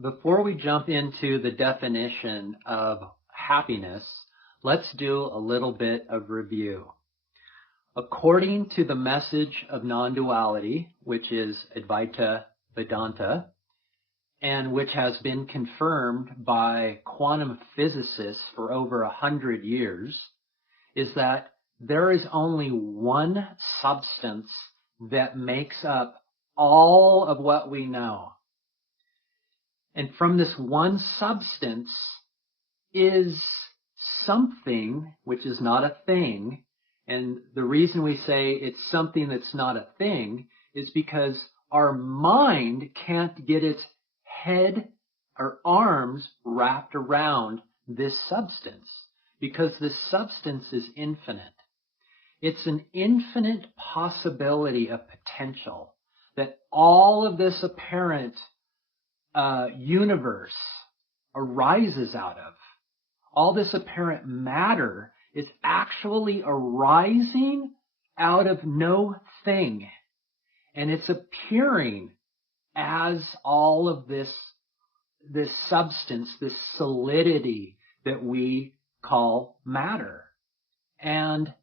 Before we jump into the definition of happiness, let's do a little bit of review. According to the message of non-duality, which is Advaita Vedanta, and which has been confirmed by quantum physicists for over 100 years, is that there is only one substance that makes up all of what we know. And from this one substance is something which is not a thing. And the reason we say it's something that's not a thing is because our mind can't get its head or arms wrapped around this substance, because this substance is infinite. It's an infinite possibility of potential that all of this apparent universe arises out of. All this apparent matter is actually arising out of no thing. And it's appearing as all of this substance, this solidity that we call matter. And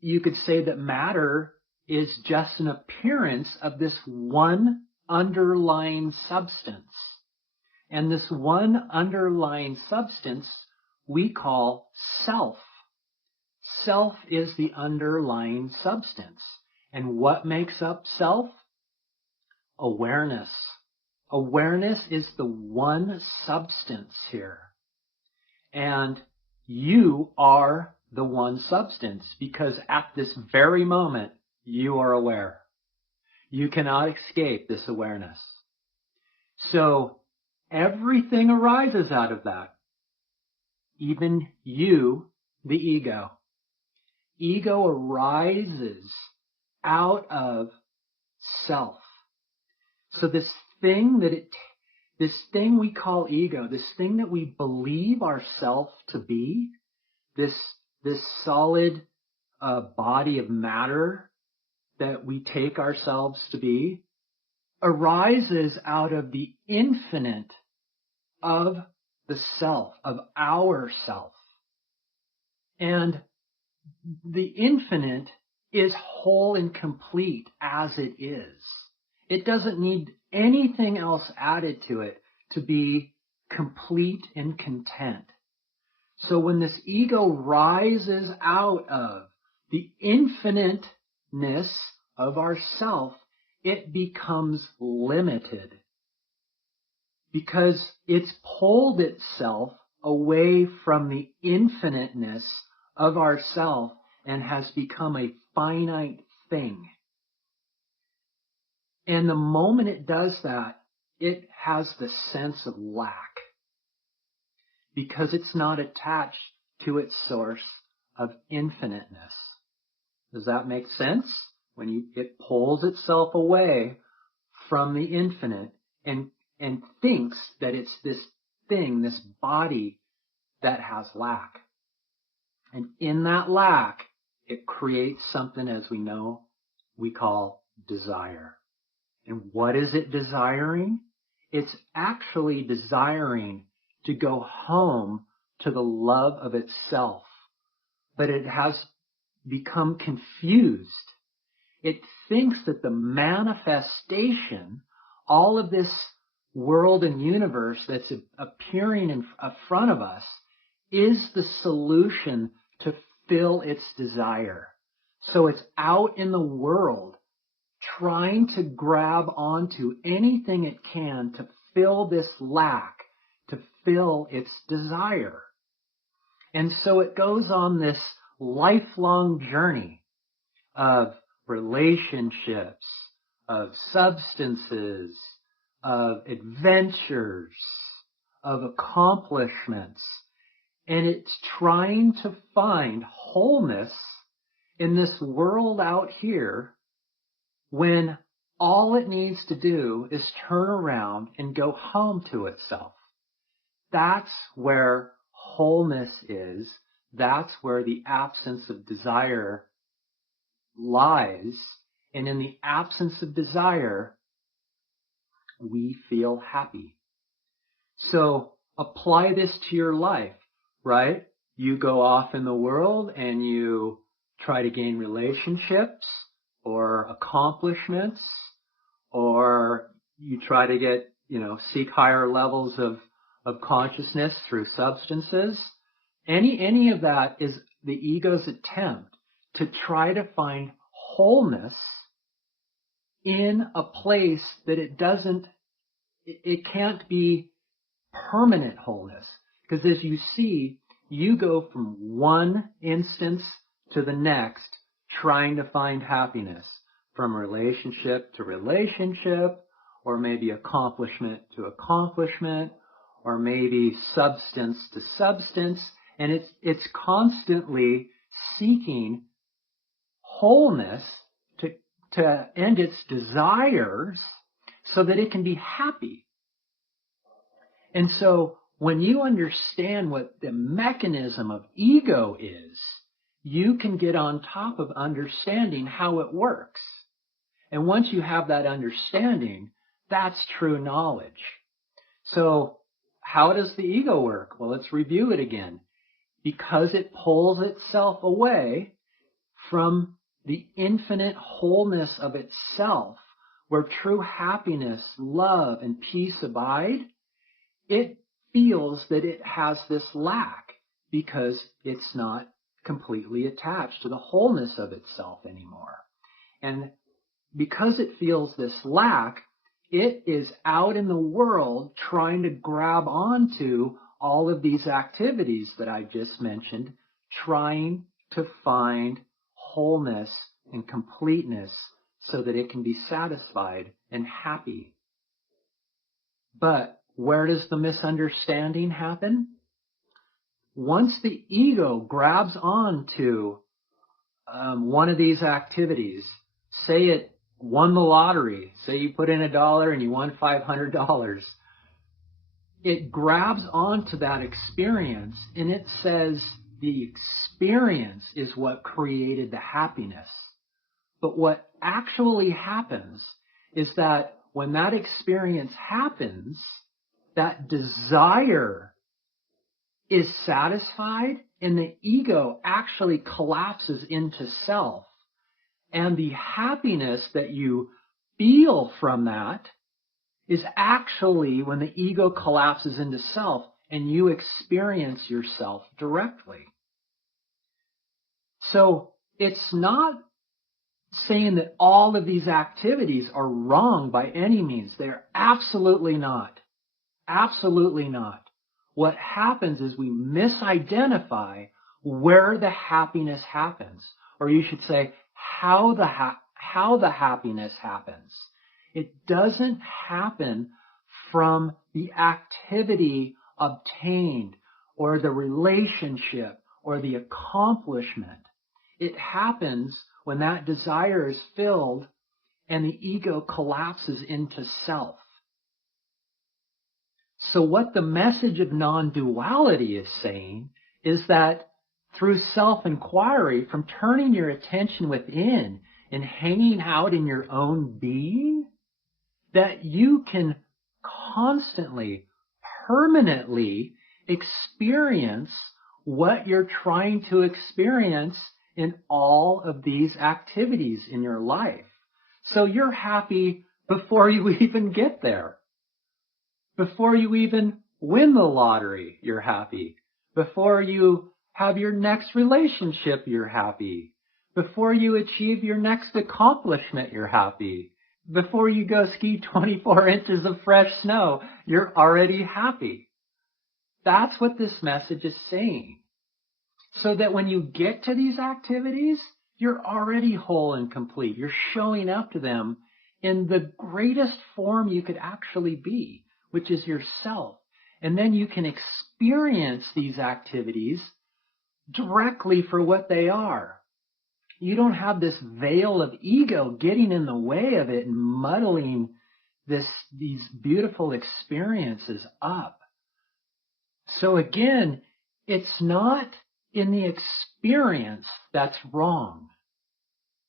you could say that matter is just an appearance of this one underlying substance. And this one underlying substance we call self. Self is the underlying substance. And what makes up self? Awareness. Awareness is the one substance here. And you are the one substance, because at this very moment, you are aware. You cannot escape this awareness. So everything arises out of that. Even you, the ego. Ego arises out of self. So this thing we call ego, this thing that we believe ourself to be, this solid body of matter that we take ourselves to be, arises out of the infinite of the self, of our self. And the infinite is whole and complete as it is. It doesn't need anything else added to it to be complete and content. So when this ego rises out of the infiniteness of ourself, it becomes limited, because it's pulled itself away from the infiniteness of ourself and has become a finite thing. And the moment it does that, it has the sense of lack, because it's not attached to its source of infiniteness. Does that make sense? When it pulls itself away from the infinite and thinks that it's this thing, this body that has lack. And in that lack, it creates something, as we know, we call desire. And what is it desiring? It's actually desiring to go home to the love of itself. But it has become confused. It thinks that the manifestation, all of this world and universe that's appearing in front of us, is the solution to fill its desire. So it's out in the world trying to grab onto anything it can to fill this lack, to fill its desire. And so it goes on this lifelong journey of relationships, of substances, of adventures, of accomplishments. And it's trying to find wholeness in this world out here, when all it needs to do is turn around and go home to itself. That's where wholeness is. That's where the absence of desire lies. And in the absence of desire, we feel happy. So apply this to your life, right? You go off in the world and you try to gain relationships or accomplishments, or you try to get, seek higher levels of consciousness through substances. Any of that is the ego's attempt to try to find wholeness in a place that it can't be permanent wholeness. Because as you see, you go from one instance to the next trying to find happiness, from relationship to relationship, or maybe accomplishment to accomplishment, or maybe substance to substance, and it's constantly seeking wholeness to end its desires so that it can be happy. And so when you understand what the mechanism of ego is, you can get on top of understanding how it works. And once you have that understanding, that's true knowledge. So how does the ego work? Well, let's review it again. Because it pulls itself away from the infinite wholeness of itself, where true happiness, love, and peace abide, it feels that it has this lack because it's not completely attached to the wholeness of itself anymore. And because it feels this lack, it is out in the world trying to grab onto all of these activities that I just mentioned, trying to find wholeness and completeness so that it can be satisfied and happy. But where does the misunderstanding happen? Once the ego grabs onto one of these activities, say it won the lottery, say you put in $1 and you won $500, it grabs onto that experience and it says the experience is what created the happiness. But what actually happens is that when that experience happens, that desire is satisfied and the ego actually collapses into self. And the happiness that you feel from that is actually when the ego collapses into self and you experience yourself directly. So it's not saying that all of these activities are wrong by any means. They're absolutely not. Absolutely not. What happens is we misidentify where the happiness happens. Or you should say, how the happiness happens. It doesn't happen from the activity obtained or the relationship or the accomplishment. It happens when that desire is filled and the ego collapses into self. So what the message of non-duality is saying is that through self-enquiry, from turning your attention within and hanging out in your own being, that you can constantly, permanently experience what you're trying to experience in all of these activities in your life. So you're happy before you even get there. Before you even win the lottery, you're happy. Before you have your next relationship, you're happy. Before you achieve your next accomplishment, you're happy. Before you go ski 24 inches of fresh snow, you're already happy. That's what this message is saying. So that when you get to these activities, you're already whole and complete. You're showing up to them in the greatest form you could actually be, which is yourself. And then you can experience these activities directly for what they are. You don't have this veil of ego getting in the way of it and muddling these beautiful experiences up. So again, it's not in the experience that's wrong.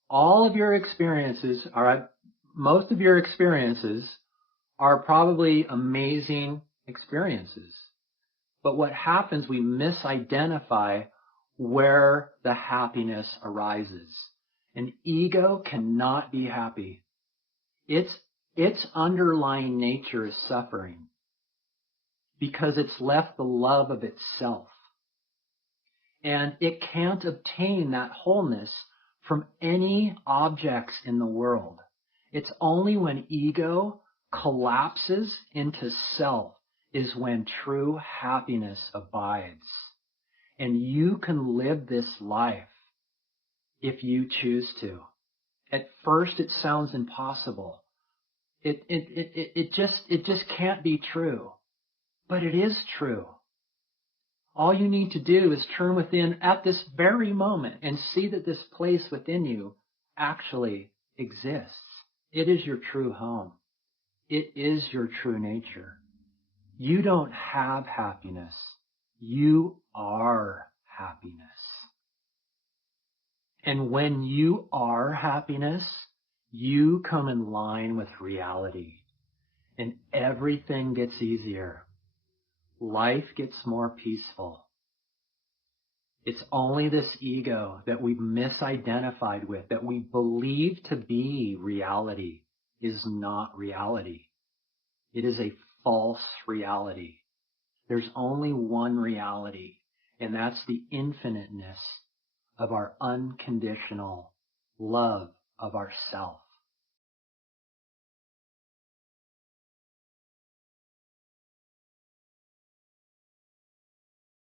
All of your experiences, most of your experiences are probably amazing experiences. But what happens, we misidentify where the happiness arises. An ego cannot be happy. Its underlying nature is suffering because it's left the love of itself. And it can't obtain that wholeness from any objects in the world. It's only when ego collapses into self is when true happiness abides. And you can live this life if you choose to. At first it sounds impossible. It just can't be true. But it is true. All you need to do is turn within at this very moment and see that this place within you actually exists. It is your true home. It is your true nature. You don't have happiness. You are happiness. And when you are happiness, you come in line with reality. And everything gets easier. Life gets more peaceful. It's only this ego that we've misidentified with, that we believe to be reality, is not reality. It is a false reality. There's only one reality, and that's the infiniteness of our unconditional love of ourself.